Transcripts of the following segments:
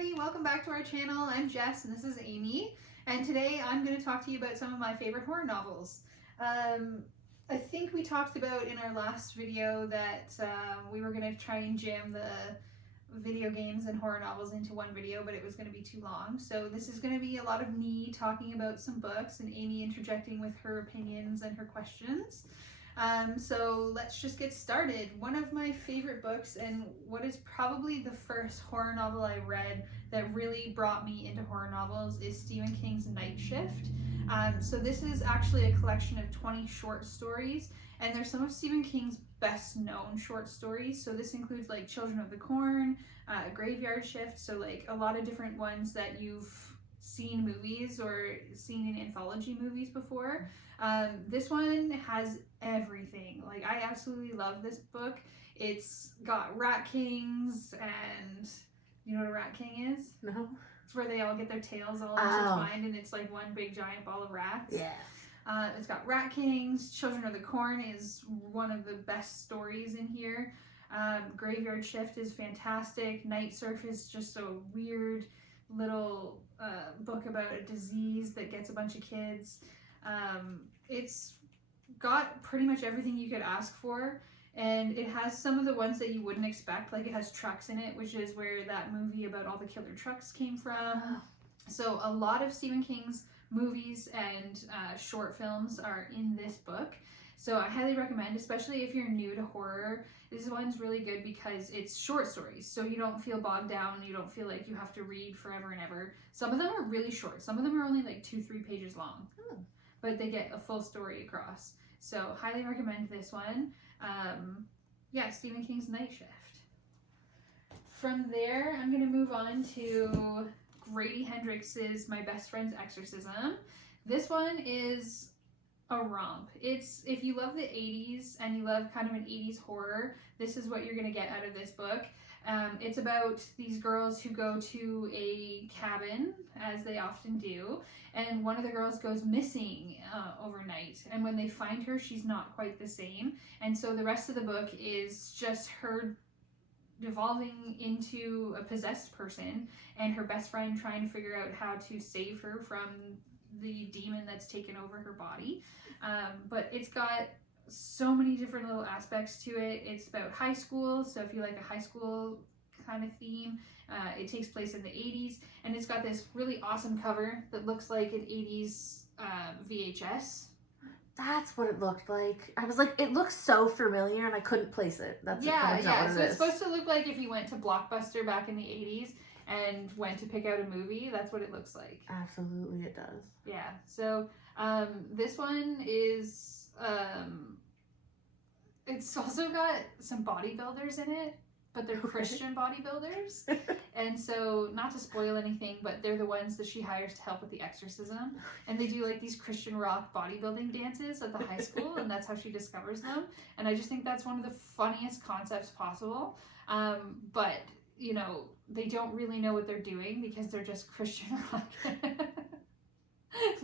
everybody, welcome back to our channel. I'm Jess and this is Amy, and today I'm going to talk to you about some of my favorite horror novels. I think we talked about in our last video that we were going to try and jam the video games and horror novels into one video, but it was going to be too long. So this is going to be a lot of me talking about some books and Amy interjecting with her opinions and her questions. So let's just get started. One of my favorite books, and what is probably the first horror novel I read that really brought me into horror novels, is Stephen King's Night Shift. So this is actually a collection of 20 short stories, and they're some of Stephen King's best known short stories. So this includes like Children of the Corn, Graveyard Shift, so like a lot of different ones that you've seen movies or seen in anthology movies before. This one has everything. Like, I absolutely love this book. It's got rat kings, and you know what a rat king is? No. It's where they all get their tails all intertwined and it's like one big giant ball of rats. Yeah. It's got rat kings. Children of the Corn is one of the best stories in here. Graveyard Shift is fantastic. Night Surf is just a weird little book about a disease that gets a bunch of kids. It's got pretty much everything you could ask for, and it has some of the ones that you wouldn't expect. Like, it has trucks in it, which is where that movie about all the killer trucks came from. So a lot of Stephen King's movies and short films are in this book. So I highly recommend, especially if you're new to horror. This one's really good because it's short stories, so you don't feel bogged down, you don't feel like you have to read forever and ever. Some of them are really short, some of them are only like 2-3 pages long, but they get a full story across. So highly recommend this one. Yeah, Stephen King's Night Shift. From there, I'm going to move on to Grady Hendrix's My Best Friend's Exorcism. This one is a romp. It's, if you love the 80s and you love kind of an 80s horror, this is what you're going to get out of this book. It's about these girls who go to a cabin, as they often do, and one of the girls goes missing overnight, and when they find her, she's not quite the same, and so the rest of the book is just her devolving into a possessed person and her best friend trying to figure out how to save her from the demon that's taken over her body. But it's got so many different little aspects to it. It's about high school, so if you like a high school kind of theme, it takes place in the 80s, and it's got this really awesome cover that looks like an 80s VHS. That's what it looked like. I was like, it looks so familiar, and I couldn't place it. That's yeah. What So it's supposed to look like if you went to Blockbuster back in the 80s and went to pick out a movie. That's what it looks like. Absolutely, it does. Yeah. So this one is it's also got some bodybuilders in it, but they're Christian bodybuilders. And so, not to spoil anything, but they're the ones that she hires to help with the exorcism. And they do like these Christian rock bodybuilding dances at the high school, and that's how she discovers them. And I just think that's one of the funniest concepts possible. But, you know, they don't really know what they're doing because they're just Christian rock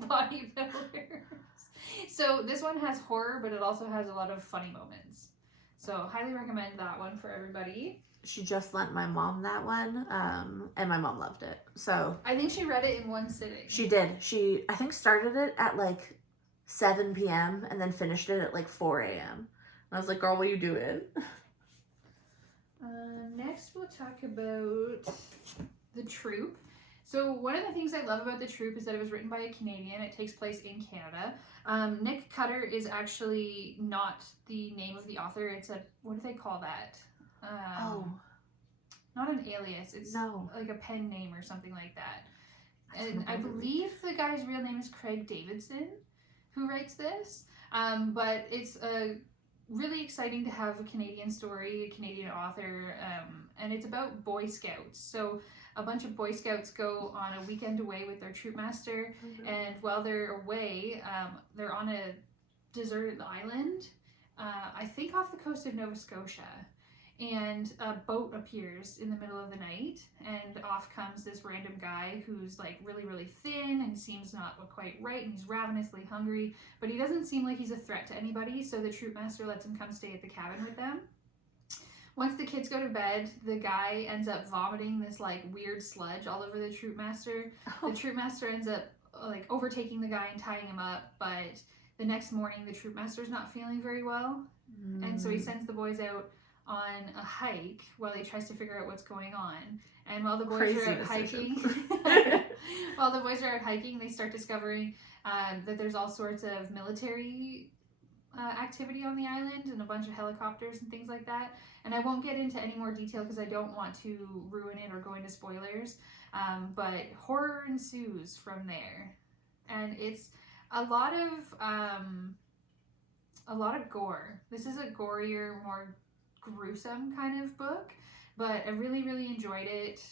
bodybuilders. So this one has horror, but it also has a lot of funny moments. So highly recommend that one for everybody. She just lent my mom that one, and my mom loved it. So I think she read it in one sitting. She did. She, I think, started it at like 7 p.m. and then finished it at like 4 a.m. And I was like, girl, what are you doing? Next, we'll talk about The Troop. So one of the things I love about The Troop is that it was written by a Canadian. It takes place in Canada. Nick Cutter is actually not the name of the author. It's a, what do they call that? Not an alias. It's like a pen name or something like that. And I believe the guy's real name is Craig Davidson, who writes this. But it's really exciting to have a Canadian story, a Canadian author, and it's about Boy Scouts. So a bunch of Boy Scouts go on a weekend away with their troop master, and while they're away, they're on a deserted island, I think off the coast of Nova Scotia, and a boat appears in the middle of the night, and off comes this random guy who's like really, really thin and seems not quite right, and he's ravenously hungry, but he doesn't seem like he's a threat to anybody, so the troop master lets him come stay at the cabin with them. Once the kids go to bed, the guy ends up vomiting this like weird sludge all over the troop master. Oh. The troop master ends up like overtaking the guy and tying him up, but the next morning the troop master's not feeling very well, and so he sends the boys out on a hike while he tries to figure out what's going on. And while the boys are out hiking, they start discovering that there's all sorts of military activity on the island and a bunch of helicopters and things like that. And I won't get into any more detail because I don't want to ruin it or go into spoilers. But horror ensues from there, and it's a lot of gore. This is a gorier, more gruesome kind of book, but I really, really enjoyed it.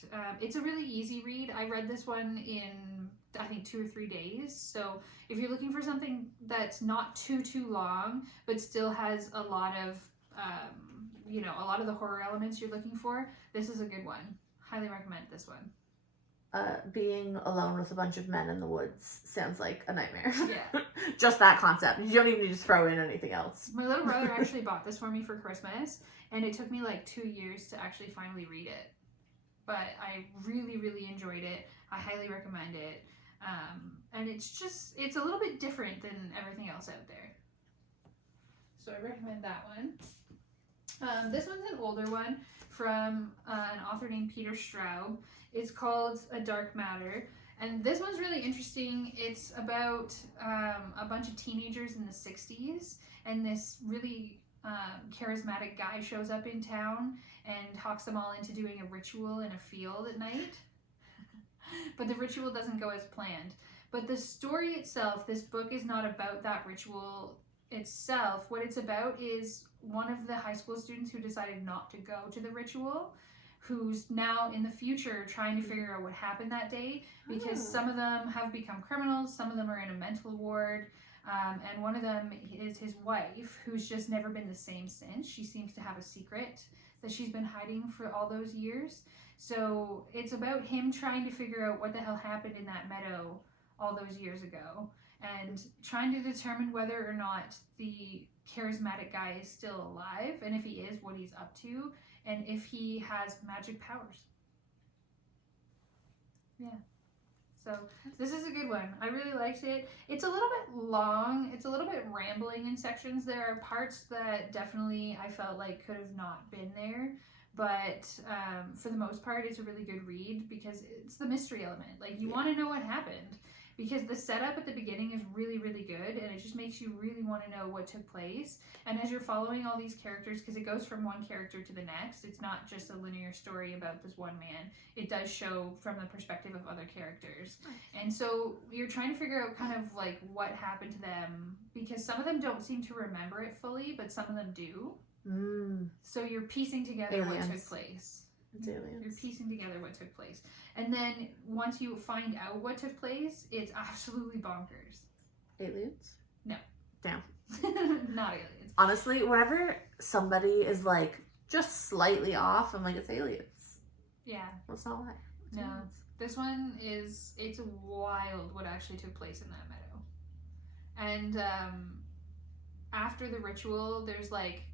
It's a really easy read. I read this one in, I think, 2 or 3 days. So if you're looking for something that's not too long, but still has a lot of, a lot of the horror elements you're looking for, this is a good one. Highly recommend this one. Being alone with a bunch of men in the woods sounds like a nightmare. Yeah. Just that concept. You don't even need to throw in anything else. My little brother actually bought this for me for Christmas, and it took me like 2 years to actually finally read it. But I really, really enjoyed it. I highly recommend it. And it's a little bit different than everything else out there. So I recommend that one. This one's an older one from an author named Peter Straub. It's called A Dark Matter. And this one's really interesting. It's about a bunch of teenagers in the 60s, and this really charismatic guy shows up in town and talks them all into doing a ritual in a field at night. But the ritual doesn't go as planned. But the story itself, this book is not about that ritual itself. What it's about is one of the high school students who decided not to go to the ritual, who's now in the future trying to figure out what happened that day, because some of them have become criminals, some of them are in a mental ward, and one of them is his wife, who's just never been the same since. She seems to have a secret that she's been hiding for all those years. So it's about him trying to figure out what the hell happened in that meadow all those years ago, and trying to determine whether or not the charismatic guy is still alive, and if he is, what he's up to, and if he has magic powers. Yeah. So this is a good one. I really liked it. It's a little bit long. It's a little bit rambling in sections. There are parts that definitely I felt like could have not been there. But for the most part, it's a really good read because it's the mystery element. Like, you want to know what happened, because the setup at the beginning is really, really good, and it just makes you really want to know what took place. And as you're following all these characters, because it goes from one character to the next, it's not just a linear story about this one man. It does show from the perspective of other characters. And so you're trying to figure out kind of like what happened to them, because some of them don't seem to remember it fully, but some of them do. So you're piecing together what took place. You're piecing together what took place. And then once you find out what took place, it's absolutely bonkers. Aliens? No. Damn. Not aliens. Honestly, whenever somebody is like just slightly off, I'm like, it's aliens. Yeah. That's not why. No. This one it's wild what actually took place in that meadow. And after the ritual, there's like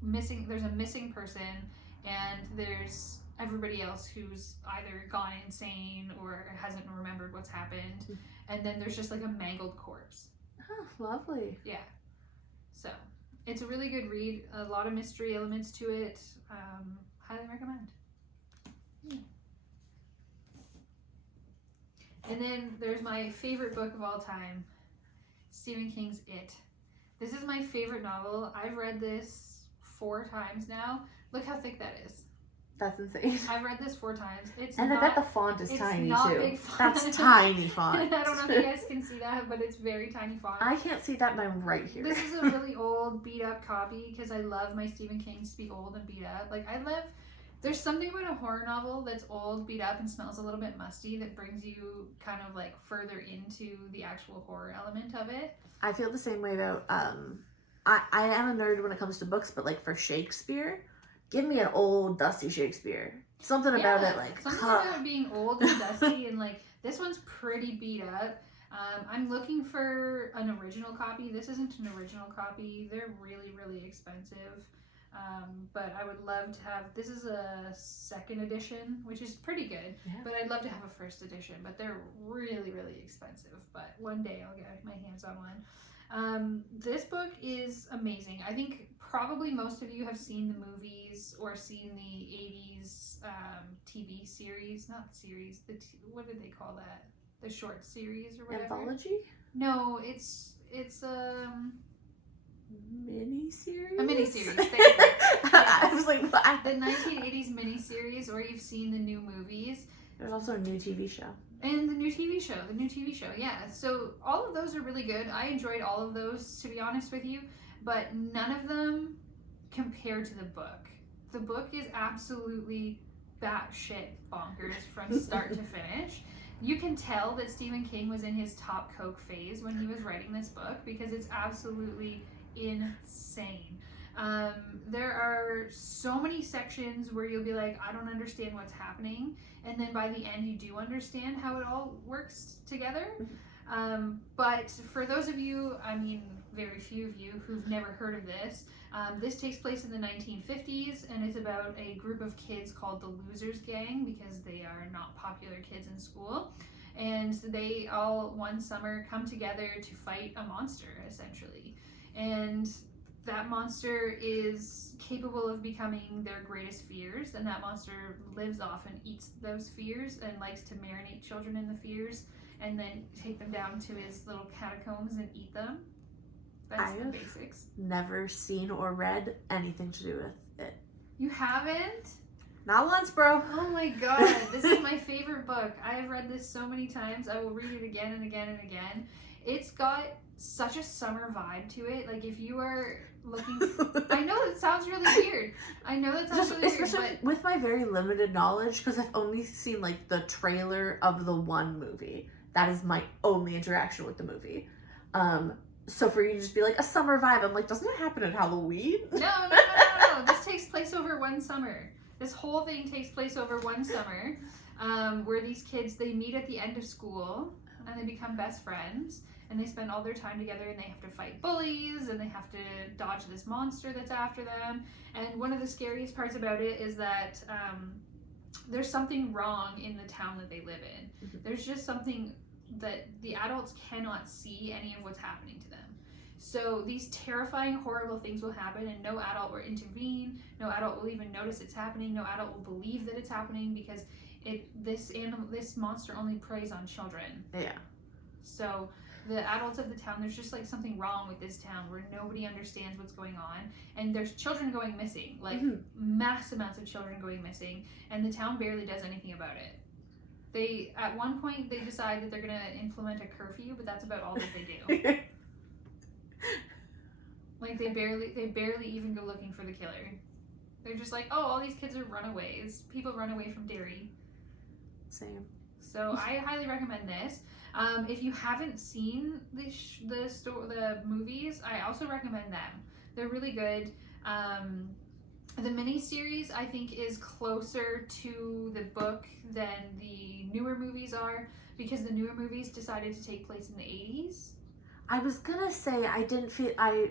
there's a missing person, and there's everybody else who's either gone insane or hasn't remembered what's happened, and then there's just like a mangled corpse. Oh, lovely. Yeah. So it's a really good read. A lot of mystery elements to it. Highly recommend. And then there's my favorite book of all time, Stephen King's It. This is my favorite novel. I've read this 4 times now. Look how thick that is. That's insane. I've read this 4 times. And I bet the font is tiny too. Big font. That's tiny font. I don't know if you guys can see that, but it's very tiny font. I can't see that, and I'm right here. This is a really old, beat up copy, because I love my Stephen Kings to be old and beat up. Like, there's something about a horror novel that's old, beat up, and smells a little bit musty that brings you kind of like further into the actual horror element of it. I feel the same way about I am a nerd when it comes to books, but like for Shakespeare, give me an old dusty Shakespeare. Something about it, like something about it being old and dusty, and like this one's pretty beat up. I'm looking for an original copy. This isn't an original copy. They're really, really expensive. But I would love to have, this is a second edition, which is pretty good, but I'd love to have a first edition, but they're really, really expensive. But one day I'll get my hands on one. This book is amazing. I think probably most of you have seen the movies or seen the 80s TV series, not series, what did they call that? The short series or whatever? Anthology? No, it's Mini-series? a mini-series. Thank you. I was like, what? The 1980s mini-series, or you've seen the new movies. There's also a new TV show. And the new TV show, yeah. So all of those are really good. I enjoyed all of those, to be honest with you, but none of them compare to the book. The book is absolutely batshit bonkers from start to finish. You can tell that Stephen King was in his top coke phase when he was writing this book because it's absolutely insane. There are so many sections where you'll be like, I don't understand what's happening, and then by the end you do understand how it all works together. But for those of you, I mean very few of you who've never heard of this, this takes place in the 1950s, and it's about a group of kids called the Losers Gang because they are not popular kids in school, and they all one summer come together to fight a monster essentially, and that monster is capable of becoming their greatest fears, and that monster lives off and eats those fears and likes to marinate children in the fears and then take them down to his little catacombs and eat them. That's the basics. Never seen or read anything to do with it. You haven't? Not once, bro. Oh my god, this is my favorite book. I have read this so many times. I will read it again and again and again. It's got such a summer vibe to it. Like if you are looking I know that sounds really weird. I know that sounds really weird, but with my very limited knowledge, because I've only seen like the trailer of the one movie. That is my only interaction with the movie. So for you to just be like a summer vibe, I'm like, doesn't it happen at Halloween? No. This takes place over one summer. This whole thing takes place over one summer, where these kids, they meet at the end of school and they become best friends, and they spend all their time together, and they have to fight bullies, and they have to dodge this monster that's after them. And one of the scariest parts about it is that there's something wrong in the town that they live in. There's just something that the adults cannot see any of what's happening to them. So these terrifying, horrible things will happen, and no adult will intervene. No adult will even notice it's happening. No adult will believe that it's happening because this monster only preys on children. Yeah. So the adults of the town, there's just like something wrong with this town where nobody understands what's going on, and there's children going missing, like mass amounts of children going missing, and the town barely does anything about it. They, at one point, they decide that they're going to implement a curfew, but that's about all that they do. Like, they barely even go looking for the killer. They're just like, oh, all these kids are runaways. People run away from Derry. Same. So I highly recommend this. If you haven't seen the movies, I also recommend them. They're really good. The miniseries, I think, is closer to the book than the newer movies are, because the newer movies decided to take place in the 80s. I was gonna say I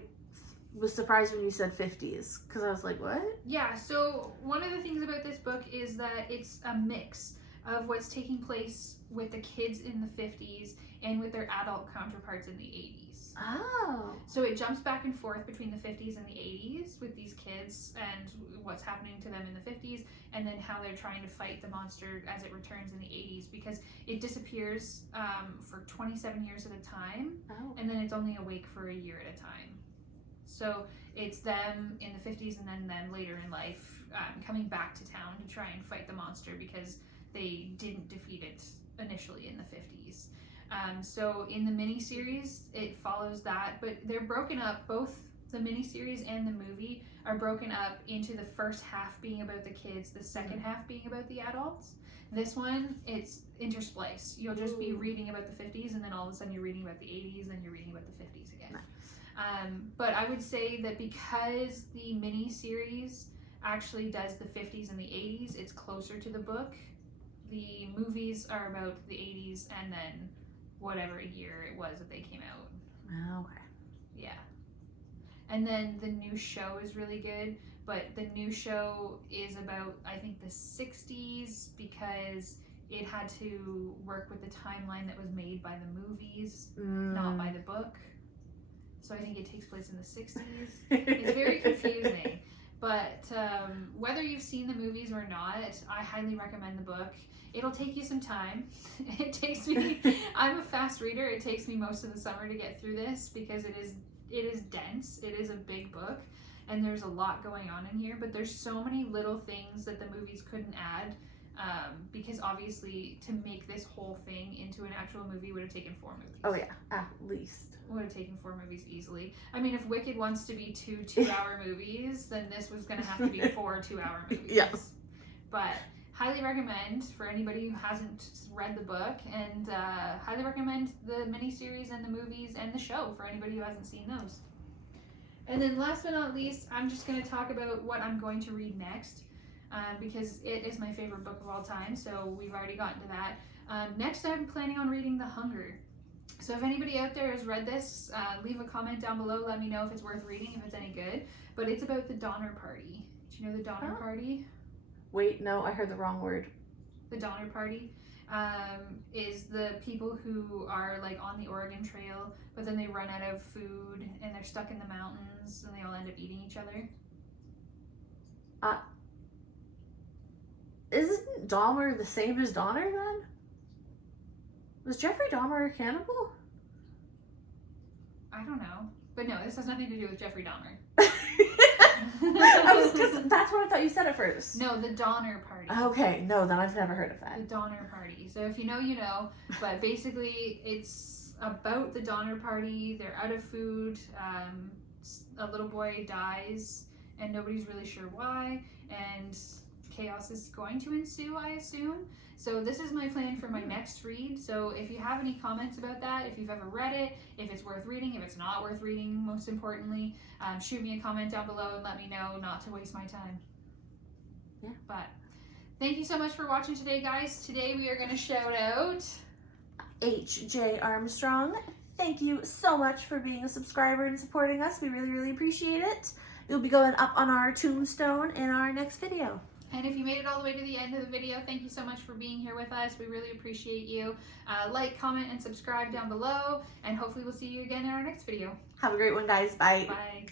was surprised when you said 50s, because I was like, what? Yeah, so one of the things about this book is that it's a mix of what's taking place with the kids in the 50s and with their adult counterparts in the 80s. Oh. So it jumps back and forth between the 50s and the 80s with these kids and what's happening to them in the 50s, and then how they're trying to fight the monster as it returns in the 80s, because it disappears for 27 years at a time, and then it's only awake for a year at a time. So it's them in the 50s and then them later in life coming back to town to try and fight the monster because they didn't defeat it initially in the 50s. So in the miniseries, it follows that, but they're broken up. Both the miniseries and the movie are broken up into the first half being about the kids, the second half being about the adults. This one, it's interspliced. You'll just be reading about the 50s, and then all of a sudden you're reading about the 80s, then you're reading about the 50s again. Nice. But I would say that because the miniseries actually does the 50s and the 80s, it's closer to the book. The movies are about the 80s and then whatever year it was that they came out. Okay. Yeah. And then the new show is really good, but the new show is about, I think, the 60s because it had to work with the timeline that was made by the movies, not by the book. So I think it takes place in the 60s. It's very confusing. But whether you've seen the movies or not, I highly recommend the book. It'll take you some time. It takes me, I'm a fast reader. It takes me most of the summer to get through this because it is dense. It is a big book and there's a lot going on in here, but there's so many little things that the movies couldn't add because obviously to make this whole thing into an actual movie would have taken 4 movies. Oh yeah, at least. Would have taken 4 movies easily. I mean, if Wicked wants to be 2 2-hour movies, then this was going to have to be 4 2-hour movies. Yes. But highly recommend for anybody who hasn't read the book, and highly recommend the miniseries and the movies and the show for anybody who hasn't seen those. And then last but not least, I'm just going to talk about what I'm going to read next because it is my favorite book of all time, so we've already gotten to that. Next, I'm planning on reading The Hunger. So if anybody out there has read this, leave a comment down below. Let me know if it's worth reading, if it's any good. But it's about the Donner Party. Do you know the Donner Party? Wait, no, I heard the wrong word. The Donner Party is the people who are like on the Oregon Trail, but then they run out of food and they're stuck in the mountains and they all end up eating each other. Isn't Dahmer the same as Donner then? Was Jeffrey Dahmer a cannibal? I don't know. But no, this has nothing to do with Jeffrey Dahmer. That's what I thought you said at first. No, the Donner Party. Okay, no, then I've never heard of that. The Donner Party. So if you know, you know. But basically, it's about the Donner Party. They're out of food. A little boy dies, and nobody's really sure why. And chaos is going to ensue, I assume. So this is my plan for my next read. So if you have any comments about that, if you've ever read it, if it's worth reading, if it's not worth reading, most importantly, shoot me a comment down below and let me know not to waste my time. Yeah. But thank you so much for watching today, guys. Today we are going to shout out H.J. Armstrong. Thank you so much for being a subscriber and supporting us. We really, really appreciate it. You'll be going up on our tombstone in our next video. And if you made it all the way to the end of the video, thank you so much for being here with us. We really appreciate you. Like, comment, and subscribe down below. And hopefully we'll see you again in our next video. Have a great one, guys. Bye. Bye.